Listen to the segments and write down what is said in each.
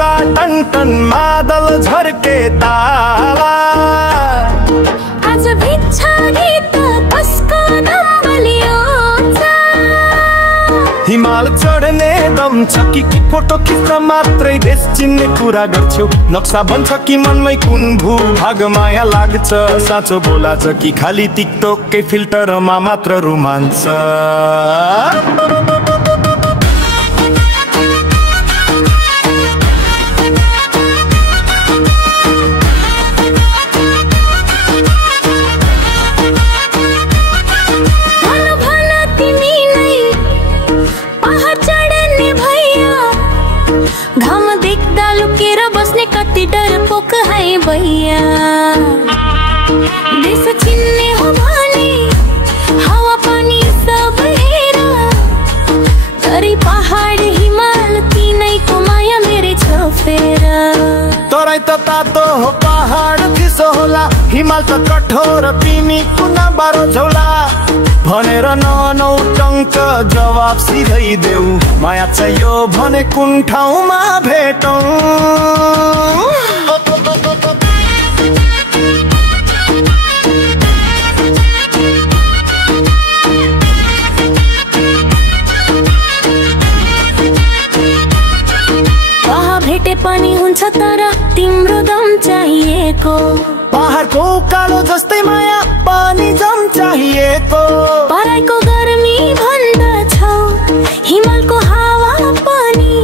नक्सा ton ton मादल झर्के ताला आज भिक्षा गीत कसको दम बलियो हिमाल चढ्ने दम छ कि फोटो खिच्न मात्रै देश चिन्ने कुरा गर्छौ नक्सा भन्छ कि मनमै कुन भूभाग माया लाग्छ साँचो बोलाछ कि खाली टिकटोककै फिल्टरमा मात्र रोमाञ्च कति डरपोक है भैया देश चिन्ने हो भने हावा पानी सब हेर तरी पहाड हिमाल तिनैको माया मेरै छ फेर तराई त तातो हो पहाड चिसो होला हिमाल त कठोर तिमी कुन बारो झौला भनेर नौटङ्क जवाब सिधै देऊ माया चाहियो भने कुन ठाउँमा भेटौँ भेटे पनि हुन्छ तर तिम्रो दम चाहिएको पहाडको कालो जस्तै माया पानी जम चाहिएको पराइको गर्मी भन्दछौ हिमालको हावा पनि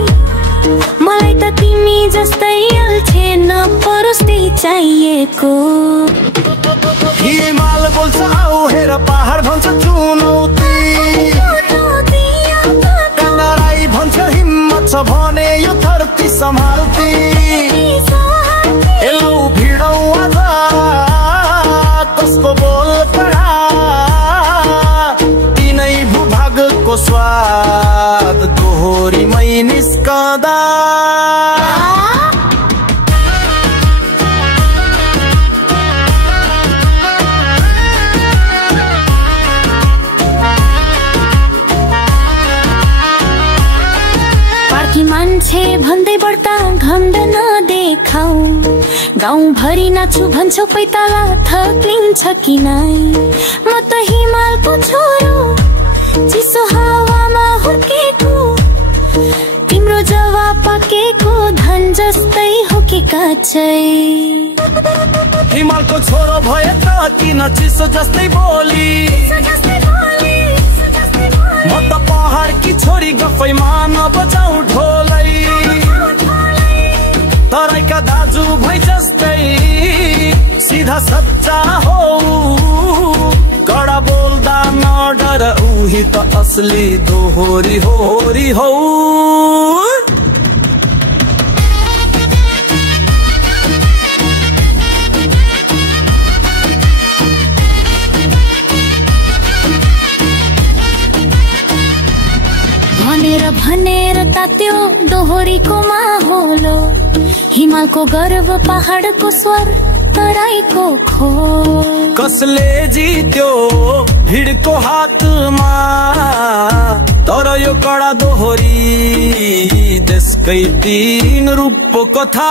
मलाई त तिमी जस्तै अल्छे नपरोस् चाहिएको हिमाल बोल्छ आऊ हेर पहाड भन्छ चुनौती कङ्गराई भन्छ हिम्मत छ भने यो धरती सम्हाल्ती एलौ भिडौ आज कसको बोल पढा तिनै भूभागको स्वाद दोहोरीमै निस्कदा मान्छे भन्दै बढ्ता घमण्ड नदेखाऊ गाउँभरि नाच्छु भन्छौ पैताला थक्लिन्छ कि नाइ म त हिमालको छोरो चिसो हावामा हुर्केको तिम्रो जवाब पाकेको धन जस्तै हो कि काचै हिमालको छोरो भए त किन चिसो जस्तै बोली म त पहाडकी छोरी गफैमा नबजाऊ ढोलै तराईका दाजु भई जस्तै सिधा सच्चा हो कडा बोल्दा नडर उही त असली दोहोरी होरी हो भनेर तात्यो दोहोरीको माहौल हिमालको गर्व पहाडको स्वर तराईको खोल कसले जित्यो भिडको हातमा तर यो कडा दोहोरी देशकै तीन रूपको कथा